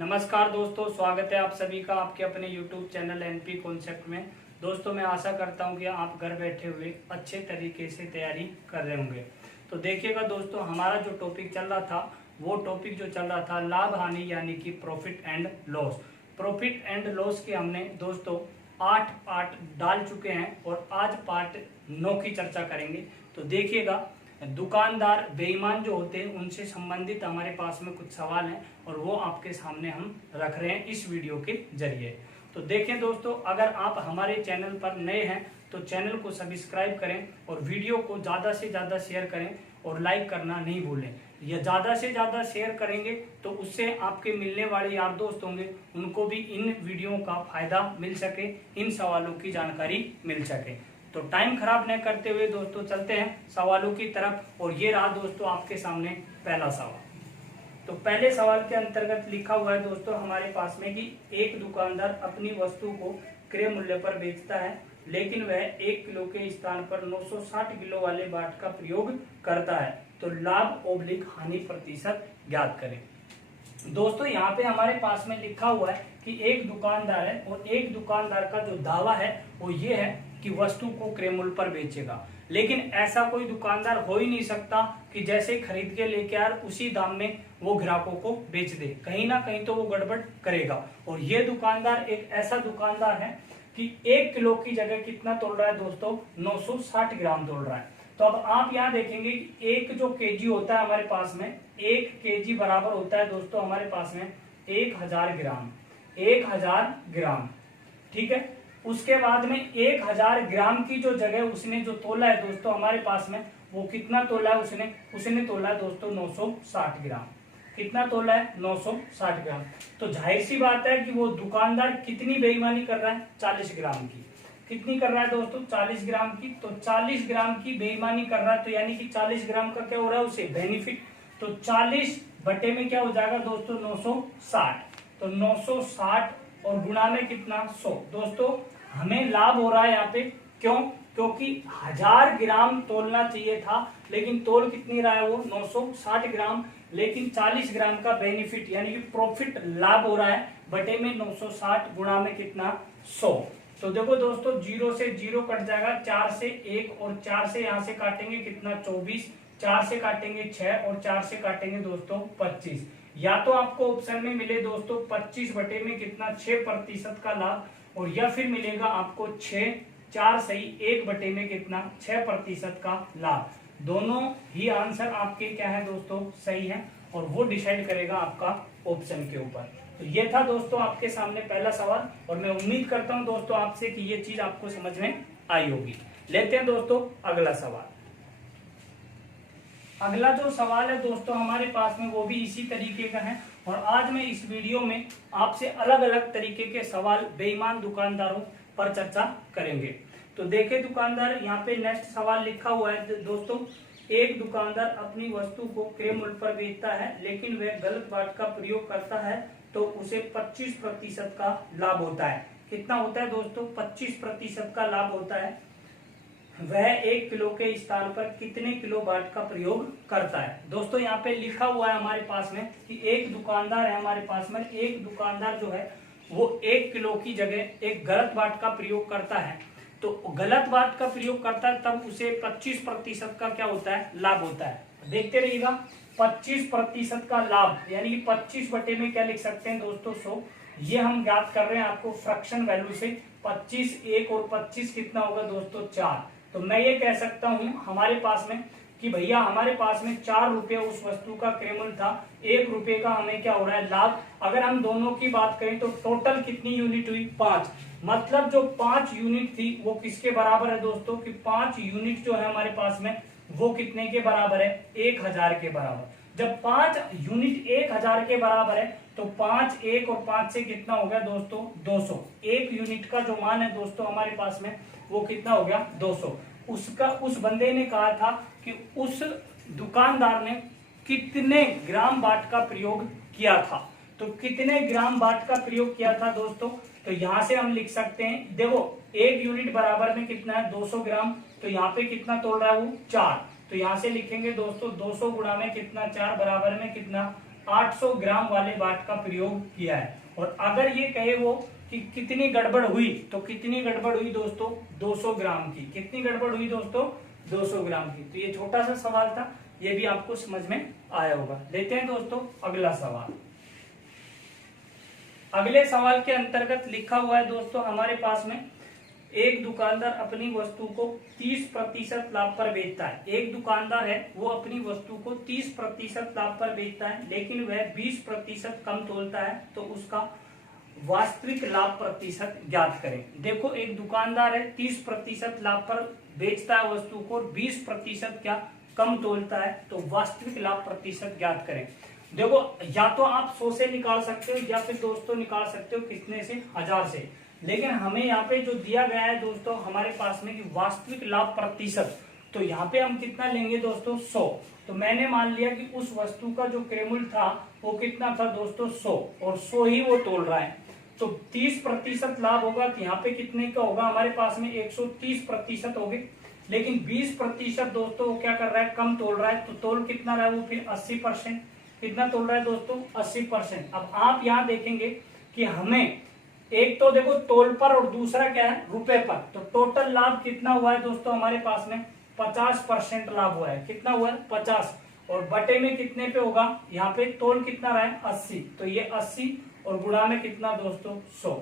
नमस्कार दोस्तों, स्वागत है आप सभी का आपके अपने YouTube चैनल एनपी कॉन्सेप्ट में। दोस्तों मैं आशा करता हूं कि आप घर बैठे हुए अच्छे तरीके से तैयारी कर रहे होंगे। तो देखिएगा दोस्तों, हमारा जो टॉपिक चल रहा था वो टॉपिक जो चल रहा था लाभ हानि यानी कि profit and loss. Profit and loss के हमने दोस्तों 8 पार्ट डाल चुके हैं और आज पार्ट 9 की चर्चा करेंगे। तो देखिएगा, दुकानदार बेईमान जो होते हैं उनसे संबंधित हमारे पास में कुछ सवाल हैं और वो आपके सामने हम रख रहे हैं इस वीडियो के जरिए। तो देखें दोस्तों, अगर आप हमारे चैनल पर नए हैं तो चैनल को सब्सक्राइब करें और वीडियो को ज़्यादा से ज़्यादा शेयर करें और लाइक करना नहीं भूलें। या ज़्यादा से ज़्यादा शेयर करेंगे तो उससे आपके मिलने वाले यार दोस्त होंगे, उनको भी इन वीडियो का फायदा मिल सके, इन सवालों की जानकारी मिल सके। तो टाइम खराब न करते हुए दोस्तों चलते हैं सवालों की तरफ। और ये रहा दोस्तों आपके सामने पहला सवाल। तो पहले सवाल के अंतर्गत लिखा हुआ है दोस्तों हमारे पास में कि एक दुकानदार अपनी वस्तु को क्रय मूल्य पर बेचता है, लेकिन वह 1 किलो के स्थान पर 960 किलो वाले बाट का प्रयोग करता है। तो लाभ ओब्लिक हानि प्रतिशत ज्ञात करें। दोस्तों यहाँ पे हमारे पास में लिखा हुआ है कि एक दुकानदार है और एक दुकानदार का जो दावा है वो ये है कि वस्तु को क्रय मूल्य पर बेचेगा। लेकिन ऐसा कोई दुकानदार हो ही नहीं सकता कि जैसे खरीद के लेके आ उसी दाम में वो ग्राहकों को बेच दे। कहीं ना कहीं तो वो गड़बड़ करेगा। और ये दुकानदार एक ऐसा दुकानदार है कि 1 किलो की जगह कितना तोल रहा है दोस्तों, 960 ग्राम तोल रहा है। तो अब आप यहाँ देखेंगे कि एक जो केजी होता है हमारे पास में, 1 केजी बराबर होता है दोस्तों हमारे पास में 1000 ग्राम। 1000 ग्राम, ठीक है। उसके बाद में 1000 ग्राम की जो जगह उसने जो तोला है दोस्तों हमारे पास में, वो कितना तोला है उसने तोला है दोस्तों 960 ग्राम। कितना तोला है? 960 ग्राम। तो जाहिर सी बात है कि वो दुकानदार कितनी बेईमानी कर रहा है? 40 ग्राम की। कितनी कर रहा है दोस्तों? 40 ग्राम की। तो 40 ग्राम की बेईमानी कर रहा है, तो यानी कि 40 ग्राम का क्या हो रहा है उसे बेनिफिट। तो 40 बटे में क्या हो जाएगा दोस्तों 960। तो 960 और गुणा में कितना 100। दोस्तों हमें लाभ हो रहा है यहाँ पे, क्यों? क्योंकि 1000 ग्राम तोलना चाहिए था, लेकिन तोल कितनी रहा है वो 960 ग्राम। लेकिन 40 ग्राम का बेनिफिट यानी कि प्रॉफिट लाभ हो रहा है, बटे में 960 गुणा में कितना 100। तो देखो दोस्तों 0 से 0 कट जाएगा, 4 से 1 और 4 से यहाँ से काटेंगे कितना 24, 4 से काटेंगे 6 और 4 से काटेंगे दोस्तों 25। या तो आपको ऑप्शन में मिले दोस्तों 25 बटे में कितना 6% का लाभ, और या फिर मिलेगा आपको 6, 4 सही 1 बटे में कितना 6% का लाभ। दोनों ही आंसर आपके क्या है दोस्तों सही है, और वो डिसाइड करेगा आपका ऑप्शन के ऊपर। तो ये था दोस्तों आपके सामने पहला सवाल, और मैं उम्मीद करता हूं दोस्तों आपसे कि ये चीज आपको समझ में आई होगी। लेते हैं दोस्तों अगला सवाल। अगला जो सवाल है दोस्तों हमारे पास में वो भी इसी तरीके का है, और आज मैं इस वीडियो में आपसे अलग अलग तरीके के सवाल बेईमान दुकानदारों पर चर्चा करेंगे। तो देखिए दुकानदार, यहाँ पे नेक्स्ट सवाल लिखा हुआ है दोस्तों, एक दुकानदार अपनी वस्तु को क्रय मूल्य पर बेचता है, लेकिन वह गलत बाट का प्रयोग करता है, तो उसे 25% का लाभ होता है। कितना होता है दोस्तों? 25% का लाभ होता है। वह 1 किलो के स्थान पर कितने किलो बाट का प्रयोग करता है? दोस्तों यहाँ पे लिखा हुआ है हमारे पास में कि एक दुकानदार है हमारे पास में, एक दुकानदार जो है वो 1 किलो की जगह एक गलत बाट का प्रयोग करता है। तो गलत बाट का प्रयोग करता है तब उसे 25% का क्या होता है? लाभ होता है। देखते रहिएगा, 25% का लाभ यानी कि 25 बटे में क्या लिख सकते हैं दोस्तों 100। ये हम ज्ञात कर रहे हैं आपको फ्रैक्शन वैल्यू से। 25 1 और 25 कितना होगा दोस्तों 4। तो मैं ये कह सकता हूं हमारे पास में कि भैया हमारे पास में 4 रुपये उस वस्तु का क्रय मूल्य था, 1 रुपये का हमें क्या हो रहा है लाभ। अगर हम दोनों की बात करें तो टोटल कितनी यूनिट हुई? 5। मतलब जो 5 यूनिट थी वो किसके बराबर है दोस्तों कि 5 यूनिट जो है हमारे पास में वो कितने के बराबर है? 1000 के बराबर। जब 5 यूनिट 1000 के बराबर है तो 5 1 और 5 से कितना हो गया दोस्तों 200। 1 यूनिट का जो मान है दोस्तों हमारे पास में वो कितना हो गया 200। उसका उस बंदे ने कहा था कि उस दुकानदार ने कितने ग्राम बाट का प्रयोग किया था। तो कितने ग्राम बाट का प्रयोग किया था दोस्तों, तो यहां से हम लिख सकते हैं, देखो 1 यूनिट बराबर में कितना है 200 ग्राम। तो यहाँ पे कितना तोल रहा है वो 4। तो यहां से लिखेंगे दोस्तों 200 गुणा में कितना 4 बराबर में कितना 800 ग्राम वाले बाट का प्रयोग किया है। और अगर ये कहे वो कि कितनी गड़बड़ हुई, तो कितनी गड़बड़ हुई दोस्तों, 200 ग्राम की। कितनी गड़बड़ हुई दोस्तों, 200 ग्राम की। तो ये छोटा सा सवाल था, ये भी आपको समझ में आया होगा। लेते हैं दोस्तों अगला सवाल। अगले सवाल के अंतर्गत लिखा हुआ है दोस्तों हमारे पास में, एक दुकानदार अपनी वस्तु को 30% लाभ पर बेचता है। एक दुकानदार है, वो अपनी वस्तु को 30% लाभ पर बेचता है, लेकिन वह 20% कम तोलता है, तो उसका वास्तविक लाभ प्रतिशत ज्ञात करें। देखो एक दुकानदार है, 30% लाभ पर बेचता है वस्तु को, 20% क्या कम तोलता है, तो वास्तविक लाभ प्रतिशत ज्ञात करें। देखो या तो आप 100 से निकाल सकते हो, या फिर दोस्तों निकाल सकते हो कितने से, 1000 से। लेकिन हमें यहाँ पे जो दिया गया है दोस्तों हमारे पास में कि वास्तविक लाभ प्रतिशत, तो यहाँ पे हम कितना लेंगे दोस्तों, 100। तो मैंने मान लिया कि उस वस्तु का जो क्रयमूल्य था वो कितना था दोस्तों, 100, और 100 ही वो तोल रहा है। तो 30% लाभ होगा, तो यहाँ पे कितने का होगा हमारे पास में, 130% हो गए। लेकिन 20% दोस्तों वो क्या कर रहा है, कम तोल रहा है। तो तोल कितना रहा है वो, फिर 80%। कितना तोल रहा है दोस्तों, 80%। अब आप यहाँ देखेंगे कि हमें एक तो देखो तोल पर, और दूसरा क्या है, रुपए पर। तो टोटल लाभ कितना हुआ है दोस्तों हमारे पास में, 50% लाभ हुआ है। कितना हुआ है, 50, और बटे में कितने पे होगा, यहाँ पे तोल कितना रहा है, 80। तो ये 80 और गुणा में कितना दोस्तों, 100।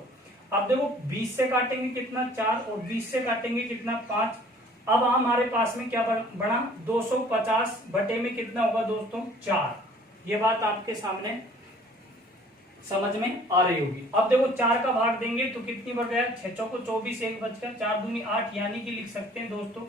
अब देखो 20 से काटेंगे कितना, 4, और 20 से काटेंगे कितना, 5। अब हमारे पास में क्या बना, 250 बटे में कितना होगा दोस्तों, 4। ये बात आपके सामने समझ में आ रही होगी। अब देखो 4 का भाग देंगे तो कितनी बढ़ गया, 6 चौको 24, 1 बच गया, 4 दूनी 8, यानी कि लिख सकते हैं दोस्तों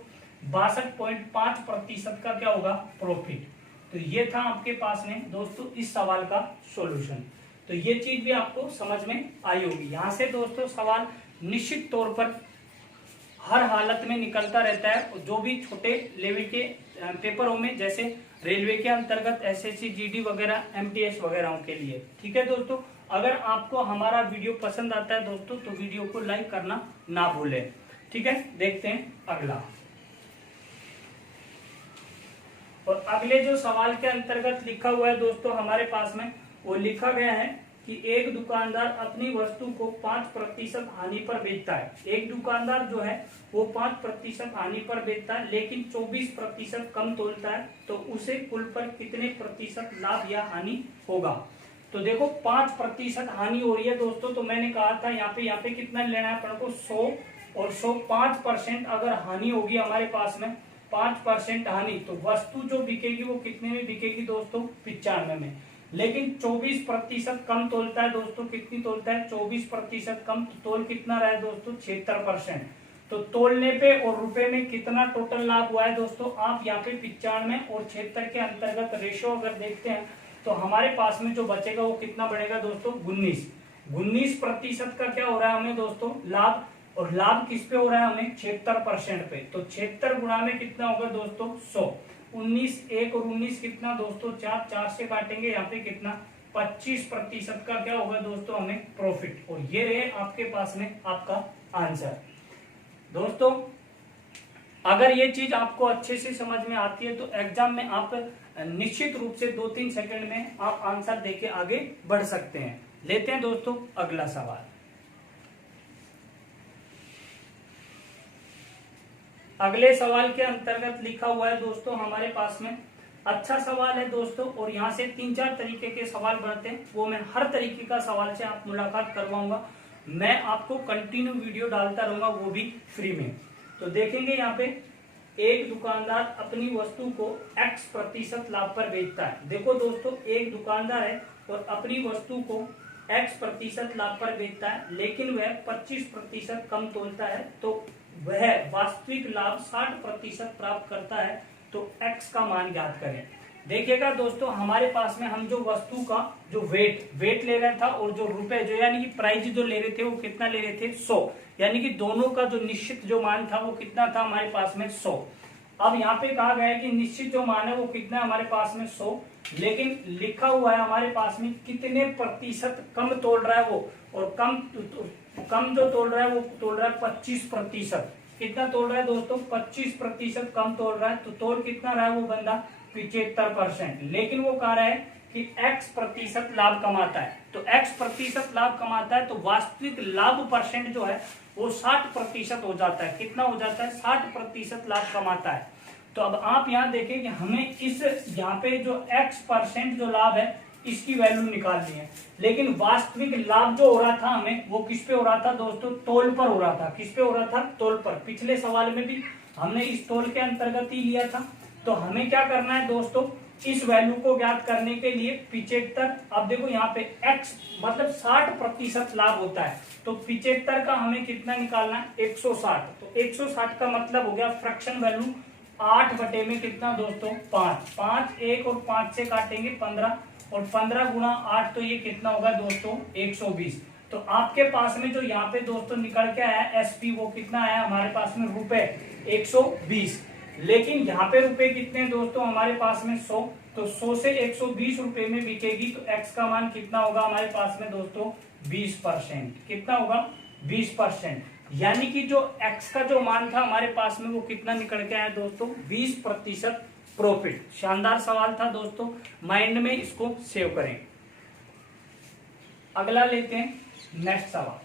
62.5% का क्या होगा, प्रॉफिट। तो ये था आपके पास में दोस्तों इस सवाल का सॉल्यूशन। तो ये चीज भी आपको समझ में आई होगी। यहाँ से दोस्तों सवाल निश्चित तौर पर हर हालत में निकलता रहता है, जो भी छोटे लेवल के पेपरों में, जैसे रेलवे के अंतर्गत एसएससी, जीडी वगैरह, एमटीएस वगैरह के लिए। ठीक है दोस्तों, अगर आपको हमारा वीडियो पसंद आता है दोस्तों, तो वीडियो को लाइक करना ना भूलें। ठीक है, देखते हैं अगला। और अगले जो सवाल के अंतर्गत लिखा हुआ है दोस्तों हमारे पास में, वो लिखा गया है कि एक दुकानदार अपनी वस्तु को 5% हानि पर बेचता है। एक दुकानदार जो है वो 5% हानि पर बेचता है, लेकिन 24% कम तोलता है, तो उसे कुल पर कितने प्रतिशत लाभ या हानि होगा। तो देखो 5% हानि हो रही है दोस्तों, तो मैंने कहा था यहाँ पे कितना लेना है अपन को, 100, और 100 5% अगर हानि होगी हमारे पास में, 5% हानि, तो वस्तु जो बिकेगी वो कितने में बिकेगी दोस्तों, 95 में। लेकिन 24% कम तोलता है दोस्तों, कितनी तोलता है, 24% कम। तो तोल कितना रहा है दोस्तों, 76%। तो तोलने पे और रुपए में कितना टोटल लाभ हुआ है दोस्तों, आप यहाँ पे 95 और 76 के अंतर्गत रेशो अगर देखते हैं, तो हमारे पास में जो बचेगा वो कितना बढ़ेगा दोस्तों, 19% का क्या हो रहा है हमें दोस्तों, लाभ। और लाभ किस पे हो रहा है हमें, 76% पे। तो 76 गुणा में कितना होगा दोस्तों, 100। 19, 1 और 19 कितना दोस्तों, 4, 4 से काटेंगे, यहाँ पे कितना, 25% का क्या होगा दोस्तों हमें प्रॉफिट। और ये रहे आपके पास में आपका आंसर। दोस्तों अगर ये चीज आपको अच्छे से समझ में आती है, तो एग्जाम में आप निश्चित रूप से 2-3 सेकंड में आप आंसर देके आगे बढ़ सकते हैं। लेते हैं दोस्तों अगला सवाल। अगले सवाल के अंतर्गत लिखा हुआ है दोस्तों हमारे पास में, अच्छा सवाल है दोस्तों, और यहाँ से 3-4 तरीके के सवाल बनते हैं, वो मैं हर तरीके का सवाल से आप मुलाकात करवाऊंगा। मैं आपको कंटिन्यू वीडियो डालता रहूंगा, वो भी फ्री में। तो देखेंगे यहाँ पे, एक दुकानदार अपनी वस्तु को X% लाभ पर बेचता है। देखो दोस्तों एक दुकानदार है और अपनी वस्तु को X% लाभ पर बेचता है, लेकिन वह 25% कम तोलता है, तो वह वास्तविक लाभ 60% प्राप्त करता है। तो X का मान ज्ञात करें। देखिएगा दोस्तों हमारे पास में हम जो वस्तु का जो वेट ले रहा था, और जो रुपए जो यानी कि प्राइस जो ले रहे थे वो कितना ले रहे थे, 100। यानी कि दोनों का जो निश्चित जो मान था वो कितना था हमारे पास में, 100। अब यहाँ पे कहा गया है कि निश्चित जो मान है वो कितना है हमारे पास में, 100। लेकिन लिखा हुआ है हमारे पास में कितने प्रतिशत कम तोल रहा है वो, और कम जो तोल रहा है वो तोल रहा है 25%। कितना तोल रहा है दोस्तों, 25% कम तोल रहा है। तो तोल कितना रहा है वो बंदा, 75%। लेकिन वो कह रहा है कि x प्रतिशत लाभ कमाता है, तो x प्रतिशत लाभ कमाता है, तो वास्तविक लाभ परसेंट जो है वो 60% हो जाता है। कितना हो जाता है? 60% लाभ कमाता है। तो अब आप यहाँ देखें कि हमें इस यहाँ पे जो x% जो लाभ है इसकी वैल्यू निकालनी है, लेकिन वास्तविक लाभ जो हो रहा था हमें वो किस पे हो रहा था दोस्तों? तोल पर हो रहा था। किस पे हो रहा था? तोल पर। पिछले सवाल में भी हमने इस तोल के अंतर्गत ही लिया था। तो हमें क्या करना है दोस्तों? इस वैल्यू को ज्ञात करने के लिए 75, अब देखो यहाँ पे x मतलब 60% लाभ होता है, तो 75 का हमें कितना निकालना है? 160। तो 160 का मतलब हो गया फ्रैक्शन वैल्यू 8 बटे में कितना दोस्तों? 5। 5 1 और 5 से काटेंगे 15, और 15 गुणा 8 तो ये कितना होगा दोस्तों? 120। तो आपके पास में जो यहाँ पे दोस्तों निकल के आया एसपी वो कितना आया हमारे पास में? रुपए 120। लेकिन यहाँ पे रुपए कितने दोस्तों हमारे पास में? 100। तो 100 से 120 रुपए में बिकेगी, तो x का मान कितना होगा हमारे पास में दोस्तों? 20%। कितना होगा? 20%। यानी कि जो x का जो मान था हमारे पास में वो कितना निकल के आया दोस्तों? 20% प्रॉफिट। शानदार सवाल था दोस्तों, माइंड में इसको सेव करें। अगला लेते हैं नेक्स्ट सवाल।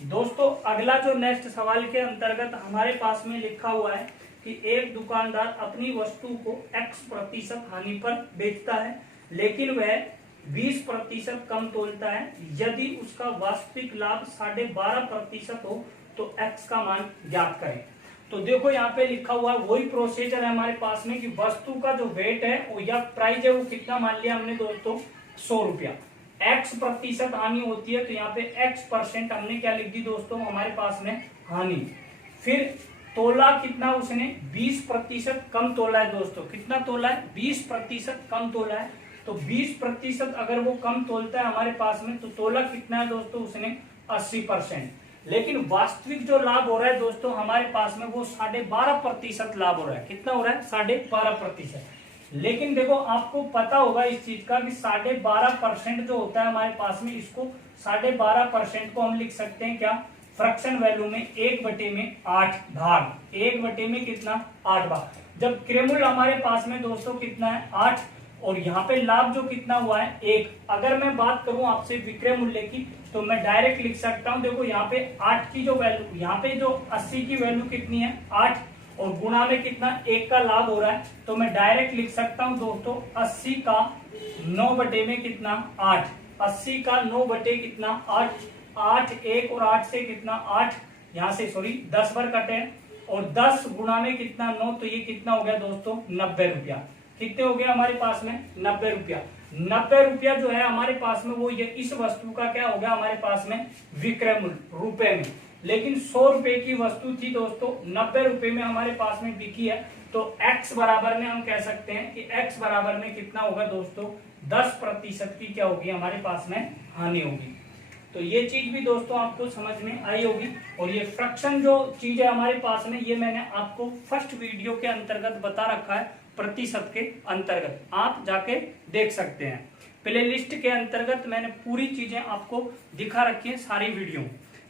दोस्तों अगला जो नेक्स्ट सवाल के अंतर्गत हमारे पास में लिखा हुआ है कि एक दुकानदार अपनी वस्तु को x% हानि पर बेचता है, लेकिन वह 20% कम तोलता है। यदि उसका वास्तविक लाभ 12.5% हो तो x का मान ज्ञात करें। तो देखो यहाँ पे लिखा हुआ है वही प्रोसीजर है हमारे पास में कि वस्तु का जो वेट है वो या प्राइस है वो कितना मान लिया हमने दोस्तों? 100 रुपया। x% हानि होती है, तो यहाँ पे x% हमने क्या लिख दी दोस्तों हमारे पास में? हानि। फिर तोला कितना उसने? 20% कम तोला है दोस्तों। कितना तोला है? 20% कम तोला है। तो 20% अगर वो कम तोलता है हमारे पास में, तो तोला कितना है दोस्तों उसने? 80%। लेकिन वास्तविक जो लाभ हो रहा है दोस्तों हमारे पास में वो 12.5% लाभ हो रहा है। कितना हो रहा है? 12.5%। लेकिन देखो आपको पता होगा इस चीज का कि 12.5% जो होता है हमारे पास में, इसको 12.5% को हम लिख सकते हैं क्या? फ्रैक्शन वैल्यू में 1/8 भाग। 1 में कितना? 8 भाग। जब क्रेमूल हमारे पास में दोस्तों कितना है? 8, और यहाँ पे लाभ जो कितना हुआ है? 1। अगर मैं बात करूं आपसे विक्रय मूल्य की, तो मैं डायरेक्ट लिख सकता हूं, देखो यहाँ पे 8 की जो वैल्यू, यहाँ पे जो 80 की वैल्यू कितनी है? 8, और गुणा में कितना? 1 का लाभ हो रहा है, तो मैं डायरेक्ट लिख सकता हूं दोस्तों 80 का 9 में कितना? 8। 80 का 9 कितना? 8। 8 1 और 8 से कितना? 8, यहाँ से सॉरी 10 बार कटे, और 10 गुणा में कितना? 9, तो ये कितना हो गया दोस्तों? 90 रुपया। कितने हो गया हमारे पास में? 90 रुपया। 90 रुपया जो है हमारे पास में वो ये इस वस्तु का क्या हो गया हमारे पास में? विक्रय मूल्य रुपए में। लेकिन 100 रुपए की वस्तु थी दोस्तों, 90 रुपए में हमारे पास में बिकी है, तो x बराबर में हम कह सकते हैं कि x बराबर में कितना होगा दोस्तों? 10% की क्या होगी हमारे पास में? हानि होगी। तो ये चीज भी दोस्तों आपको समझ में आई होगी। और ये फ्रैक्शन जो चीज है हमारे पास में, ये मैंने आपको फर्स्ट वीडियो के अंतर्गत बता रखा है, प्रतिशत के अंतर्गत आप जाके देख सकते हैं। प्ले लिस्ट के अंतर्गत मैंने पूरी चीजें आपको दिखा रखी है, सारी वीडियो,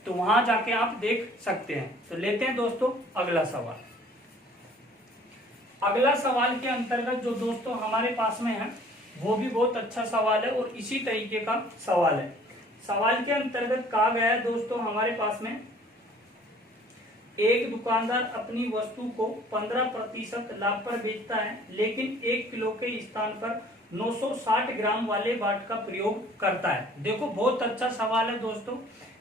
तो वहां जाके आप देख सकते हैं। तो लेते हैं दोस्तों अगला सवाल। अगला सवाल के अंतर्गत जो दोस्तों हमारे पास में है वो भी बहुत अच्छा सवाल है और इसी तरीके का सवाल है। सवाल के अंतर्गत कहा गया है दोस्तों हमारे पास में, एक दुकानदार अपनी वस्तु को 15% लाभ पर बेचता है, लेकिन 1 किलो के स्थान पर 960 ग्राम वाले बाट का प्रयोग करता है। देखो बहुत अच्छा सवाल है दोस्तों।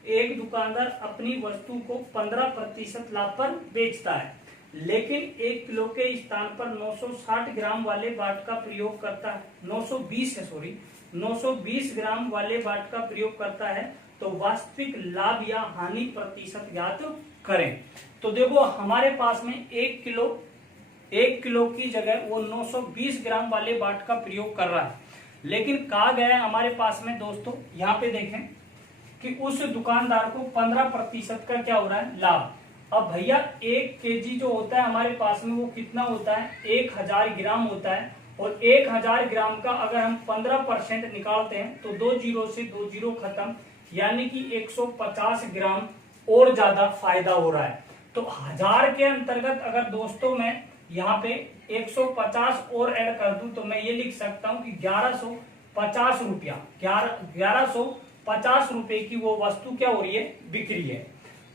एक दुकानदार अपनी वस्तु को 15% लाभ पर बेचता है, लेकिन 1 किलो के स्थान पर 960 ग्राम वाले बाट का प्रयोग करता है। 920 ग्राम वाले बाट का प्रयोग करता है, तो वास्तविक लाभ या हानि प्रतिशत ज्ञात करें। तो देखो हमारे पास में 1 किलो की जगह वो 920 ग्राम वाले बाट का प्रयोग कर रहा है, लेकिन कहा गया है हमारे पास में दोस्तों, यहाँ पे देखें कि उस दुकानदार को 15% का क्या हो रहा है? लाभ। अब भैया 1 केजी जो होता है हमारे पास में वो कितना होता है? 1000 ग्राम होता है, और 1000 ग्राम का अगर हम 15% निकालते हैं तो 2 जीरो से 2 जीरो खत्म, यानी कि 150 ग्राम और ज्यादा फायदा हो रहा है। तो 1000 के अंतर्गत अगर दोस्तों मैं यहाँ पे 150 और ऐड कर दूं तो मैं ये लिख सकता हूं कि 1150 रुपया, 1150 रुपए की वो वस्तु क्या हो रही है, बिक रही है।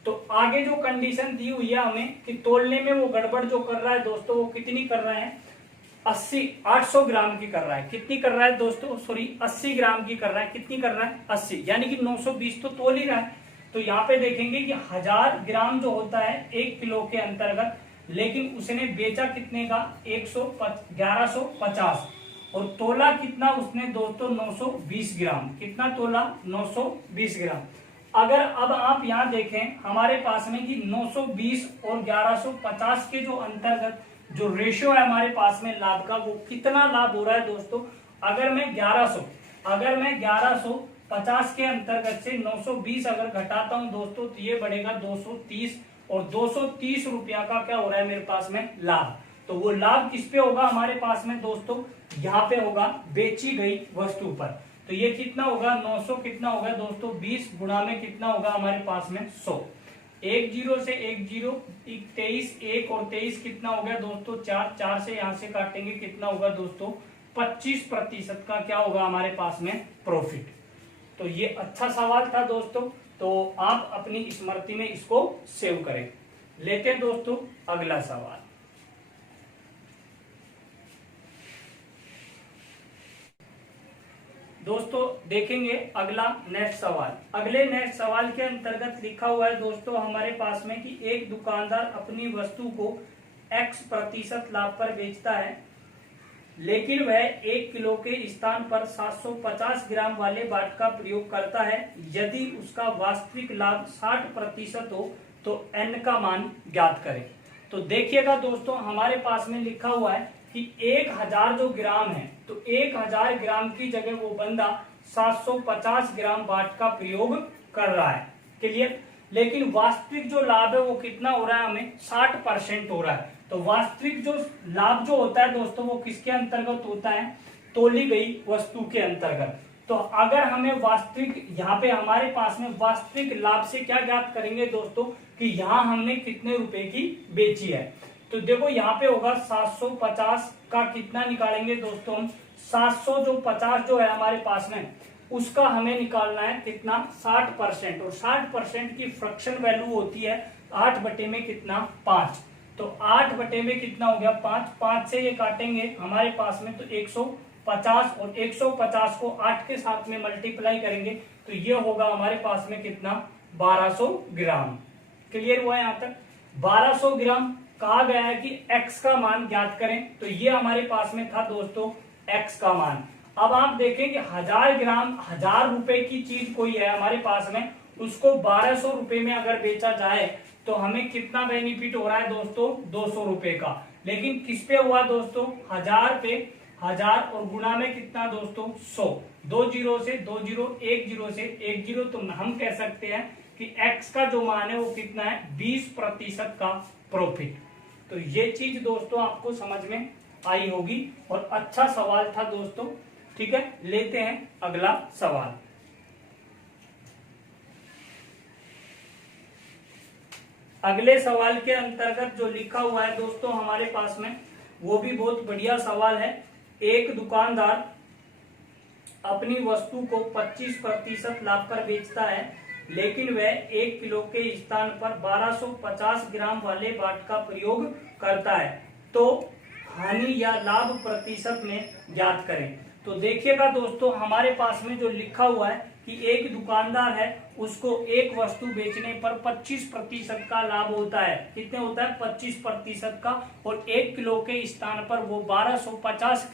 तो आगे जो कंडीशन दी हुई है हमें कि तोलने में वो गड़बड़ जो कर रहा है दोस्तों, वो कितनी कर रहा है, 800 ग्राम की कर रहा है। कितनी कर रहा है दोस्तों, सॉरी 80 ग्राम की कर रहा है। कितनी कर रहा है, 80, यानी कि 920 तो तोल ही रहा है। तो यहाँ पे देखेंगे कि 1000 ग्राम जो होता है 1 किलो के अंतर्गत, लेकिन उसने बेचा कितने का, 1150, और तोला कितना उसने दोस्तों, 920 ग्राम। कितना तोला, 920 ग्राम। अगर अब आप यहाँ देखें हमारे पास में कि 920 और 1150 के जो अंतर्गत जो रेशियो है हमारे पास में लाभ का, वो कितना लाभ हो रहा है दोस्तों। अगर मैं 1150 के अंतर्गत से 920 अगर घटाता हूं दोस्तों, तो ये बढ़ेगा 230, और 230 रुपया का क्या हो रहा है मेरे पास में, लाभ। तो वो लाभ किस पे होगा हमारे पास में दोस्तों, यहाँ पे होगा बेची गई वस्तु पर। तो ये कितना होगा, 900 कितना होगा दोस्तों, 20 गुणा में कितना होगा हमारे पास में 100। 1 0 से 1 0, 23, 1 और 23 कितना हो गया दोस्तों, 4, 4 से यहां से काटेंगे कितना होगा दोस्तों, 25% का क्या होगा हमारे पास में प्रॉफिट। तो ये अच्छा सवाल था दोस्तों, तो आप अपनी स्मृति में इसको सेव करें। लेते हैं दोस्तों अगला सवाल। दोस्तों देखेंगे अगला नेक्स्ट सवाल। अगले नेक्स्ट सवाल के अंतर्गत लिखा हुआ है दोस्तों हमारे पास में कि एक दुकानदार अपनी वस्तु को X% लाभ पर बेचता है, लेकिन वह 1 किलो के स्थान पर 750 ग्राम वाले बाट का प्रयोग करता है। यदि उसका वास्तविक लाभ 60% हो तो N का मान ज्ञात करें। तो देखिएगा दोस्तों हमारे पास में लिखा हुआ है कि 1000 जो ग्राम है, तो 1000 ग्राम की जगह वो बंदा 750 ग्राम बाट का प्रयोग कर रहा है। क्लियर। लेकिन वास्तविक जो लाभ है वो कितना हो रहा है, हमें 60% हो रहा है। तो वास्तविक जो लाभ जो होता है दोस्तों, वो किसके अंतर्गत होता है, तोली गई वस्तु के अंतर्गत। तो अगर हमें वास्तविक, यहाँ पे हमारे पास में वास्तविक लाभ से क्या ज्ञात करेंगे दोस्तों, कि यहाँ हमने कितने रुपए की बेची है। तो देखो यहाँ पे होगा 750 का कितना निकालेंगे दोस्तों हम, 750 जो है हमारे पास में, उसका हमें निकालना है कितना, 60%। और 60% की फ्रैक्शन वैल्यू होती है 8 बटे में कितना, 5। तो 8 बटे में कितना हो गया, 5। 5 से ये काटेंगे हमारे पास में तो 150, और 150 को 8 के साथ में मल्टीप्लाई करेंगे तो ये होगा हमारे पास में कितना, 1200 ग्राम। क्लियर हुआ है यहाँ तक। 1200 ग्राम कहा गया है कि x का मान ज्ञात करें, तो ये हमारे पास में था दोस्तों x का मान। अब आप देखें कि 1000 ग्राम 1000 रुपए की चीज कोई है हमारे पास में, उसको 1200 रुपए में अगर बेचा जाए तो हमें कितना बेनिफिट हो रहा है दोस्तों, 200 रुपए का। लेकिन किस पे हुआ दोस्तों, 1000 पे 1000 और गुणा में कितना दोस्तों, 100। 2 0 से 2 0, 1 0 से 1 0, तो हम कह सकते हैं कि x का जो मान है वो कितना है, 20% का प्रॉफिट। तो ये चीज दोस्तों आपको समझ में आई होगी और अच्छा सवाल था दोस्तों। ठीक है, लेते हैं अगला सवाल। अगले सवाल के अंतर्गत जो लिखा हुआ है दोस्तों हमारे पास में, वो भी बहुत बढ़िया सवाल है। एक दुकानदार अपनी वस्तु को 25% लाभ पर बेचता है, लेकिन वह 1 किलो के स्थान पर 1250 ग्राम वाले बाट का प्रयोग करता है। तो हानि या लाभ प्रतिशत में ज्ञात करें। तो देखिएगा दोस्तों हमारे पास में जो लिखा हुआ है कि एक दुकानदार है, उसको एक वस्तु बेचने पर 25% का लाभ होता है। कितने होता है, 25% का। और 1 किलो के स्थान पर वो 1250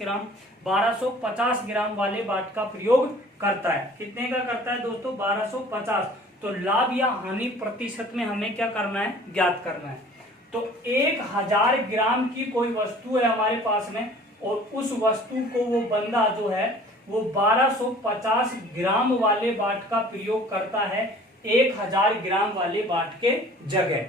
ग्राम वाले बाट का प्रयोग करता है। कितने का करता है दोस्तों, 1250। तो लाभ या हानि प्रतिशत में हमें क्या करना है, ज्ञात करना है। तो 1000 ग्राम की कोई वस्तु है हमारे पास में, और उस वस्तु को वो बंदा जो है वो 1250 ग्राम वाले बाट का प्रयोग करता है 1000 ग्राम वाले बाट के जगह।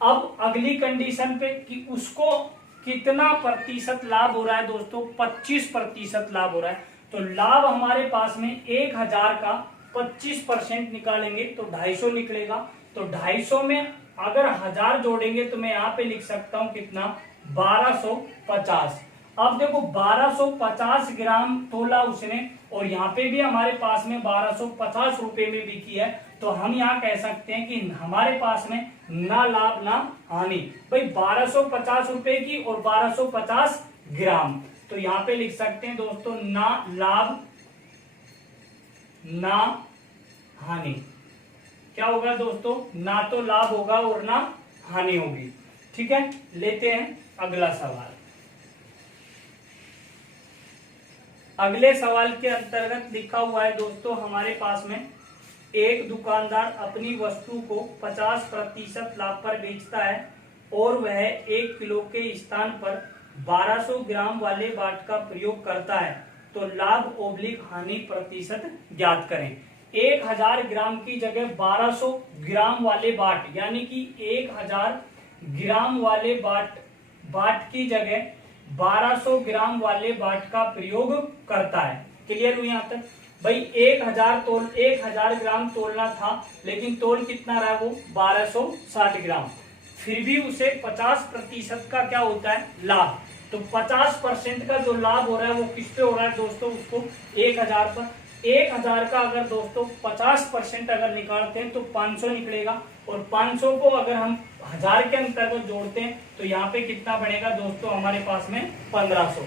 अब अगली कंडीशन पे कि उसको कितना प्रतिशत लाभ हो रहा है दोस्तों, 25% लाभ हो रहा है। तो लाभ हमारे पास में 1000 का 25% निकालेंगे तो 250 निकलेगा। तो 250 में अगर 1000 जोड़ेंगे तो मैं यहाँ पे लिख सकता हूँ कितना, 1250। अब देखो 1250 ग्राम तोला उसने और यहाँ पे भी हमारे पास में 1250 रुपए में बिकी है, तो हम यहाँ कह सकते हैं कि हमारे पास में ना लाभ ना हानि। भाई 1250 रुपए की और 1250 ग्राम, तो यहाँ पे लिख सकते हैं दोस्तों ना लाभ ना हानि। क्या होगा दोस्तों, ना तो लाभ होगा और ना हानि होगी। ठीक है, लेते हैं अगला सवाल। अगले सवाल के अंतर्गत लिखा हुआ है दोस्तों हमारे पास में, एक दुकानदार अपनी वस्तु को 50% लाभ पर बेचता है और वह 1 किलो के स्थान पर 1200 ग्राम वाले बाट का प्रयोग करता है, तो लाभ ओब्लिक हानि प्रतिशत ज्ञात करें। 1000 ग्राम की जगह 1200 ग्राम वाले बाट, यानी कि 1000 ग्राम वाले बाट की जगह 1200 ग्राम वाले बाट का प्रयोग करता है। क्लियर हुई यहाँ तक? भाई 1000 ग्राम तोलना था, लेकिन तोल कितना रहा, वो 1260 ग्राम। फिर भी उसे 50% का क्या होता है, लाभ। तो 50% का जो लाभ हो रहा है वो किस पे हो रहा है दोस्तों, उसको 1000 पर। 1000 का अगर दोस्तों 50% अगर निकालते हैं तो 500 निकलेगा, और 500 को अगर हम 1000 के अंतर्गत जोड़ते हैं तो यहाँ पे कितना बनेगा दोस्तों, हमारे पास में 1500।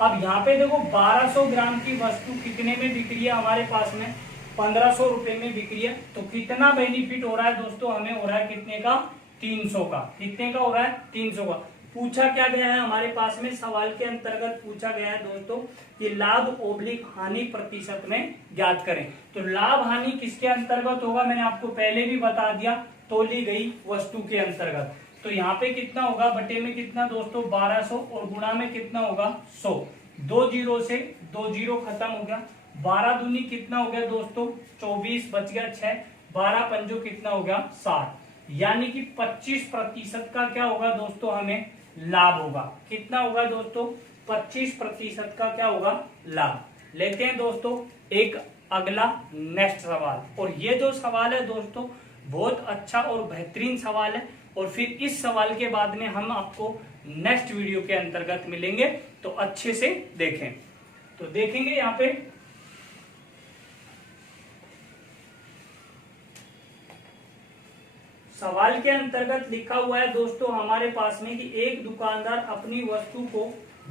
अब यहाँ पे देखो 1200 ग्राम की वस्तु कितने में बिक रही है, हमारे पास में 1500 रुपए में बिक रही है। तो कितना बेनिफिट हो रहा है दोस्तों, हमें हो रहा है कितने का, 300 का। कितने का हो रहा है, 300 का। पूछा क्या गया है हमारे पास में, सवाल के अंतर्गत पूछा गया है दोस्तों कि लाभ ओब्लिक हानि प्रतिशत में ज्ञात करें। तो लाभ हानि किसके अंतर्गत होगा, मैंने आपको पहले भी बता दिया, तोली गई वस्तु के अंतर्गत। तो यहाँ पे कितना होगा, बटे में कितना दोस्तों 1200 और गुणा में कितना होगा 100। 2 जीरो से 2 जीरो खत्म हो गया। 12 दूनी कितना हो गया दोस्तों 24, बच गया 6। 12 पंजो कितना हो गया 60, यानी कि 25% का क्या होगा दोस्तों, हमें लाभ होगा। कितना होगा दोस्तों, 25% का क्या होगा, लाभ। लेते हैं दोस्तों एक अगला नेक्स्ट सवाल, और ये जो सवाल है दोस्तों बहुत अच्छा और बेहतरीन सवाल है, और फिर इस सवाल के बाद में हम आपको नेक्स्ट वीडियो के अंतर्गत मिलेंगे, तो अच्छे से देखें। तो देखेंगे यहाँ पे सवाल के अंतर्गत लिखा हुआ है दोस्तों हमारे पास में कि एक दुकानदार अपनी वस्तु को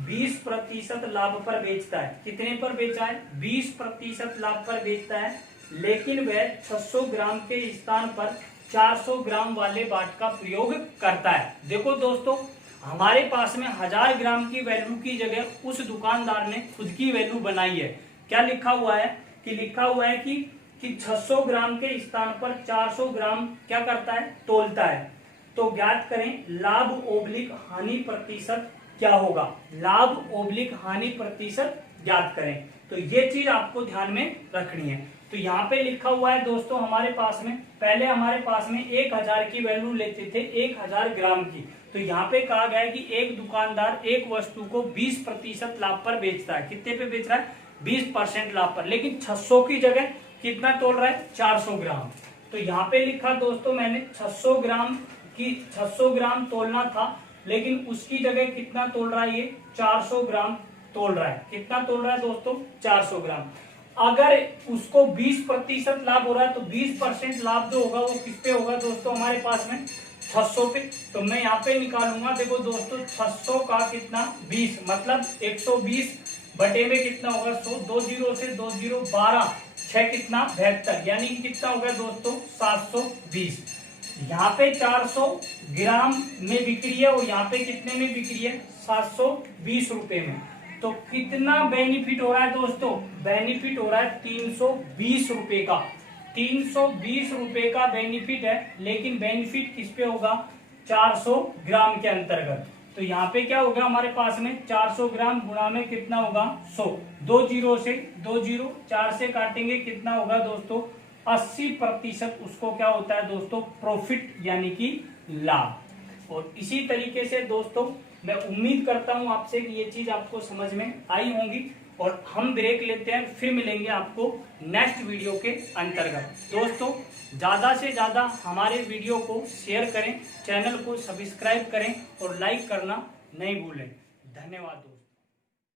20% लाभ पर बेचता है। कितने पर बेचा है, 20% लाभ पर बेचता है, लेकिन वह 600 ग्राम के स्थान पर 400 ग्राम वाले बाट का प्रयोग करता है। देखो दोस्तों हमारे पास में 1000 ग्राम की वैल्यू की जगह उस दुकानदार ने खुद की वैल्यू बनाई है। क्या लिखा हुआ है कि 600 ग्राम के स्थान पर 400 ग्राम क्या करता है, तोलता है। तो ज्ञात करें लाभ ओब्लिक हानि प्रतिशत क्या होगा, लाभ ओब्लिक हानि प्रतिशत ज्ञात करें। तो ये चीज आपको ध्यान में रखनी है। तो यहाँ पे लिखा हुआ है दोस्तों हमारे पास में, पहले हमारे पास में 1000 की वैल्यू लेते थे 1000 ग्राम की। तो यहाँ पे कहा गया है कि एक दुकानदार एक वस्तु को 20% लाभ पर बेचता है। कितने पे बेच रहा है, 20% लाभ पर, लेकिन 600 की जगह कितना तोल रहा है, 400 ग्राम। तो यहाँ पे लिखा दोस्तों मैंने 600 ग्राम तोलना था, लेकिन उसकी जगह कितना तोल रहा है, ये 400 ग्राम तोल रहा है। कितना तोल रहा है दोस्तों, 400 ग्राम। अगर उसको 20% लाभ हो रहा है तो 20% लाभ जो होगा वो किस पे होगा दोस्तों, हमारे पास में 600 पे। तो मैं यहाँ पे निकालूंगा, देखो दोस्तों 600 का कितना 20, मतलब 120 बटे में कितना होगा 100। 2 जीरो से 2 जीरो 12, 6 कितना 72, यानी कितना होगा दोस्तों 720। यहाँ पे 400 ग्राम में बिक्री है और यहाँ पे कितने में बिक्री है, 720 रुपए में। तो कितना बेनिफिट हो रहा है दोस्तों, बेनिफिट हो रहा है 320 रुपए का। 320 रुपए का बेनिफिट है, लेकिन बेनिफिट किस पे होगा, 400 ग्राम के अंतर्गत। तो यहाँ पे क्या होगा हमारे पास में 400 ग्राम गुणा में कितना होगा 100। 2 जीरो से 2 जीरो 4 से काटेंगे कितना होगा दोस्तों 80% उसको क्या होता है दोस्तों, प्रॉफिट यानी कि लाभ। और इसी तरीके से दोस्तों मैं उम्मीद करता हूं आपसे कि ये चीज आपको समझ में आई होंगी। और हम ब्रेक लेते हैं, फिर मिलेंगे आपको नेक्स्ट वीडियो के अंतर्गत। दोस्तों ज्यादा से ज्यादा हमारे वीडियो को शेयर करें, चैनल को सब्सक्राइब करें और लाइक करना नहीं भूलें। धन्यवाद दोस्तों।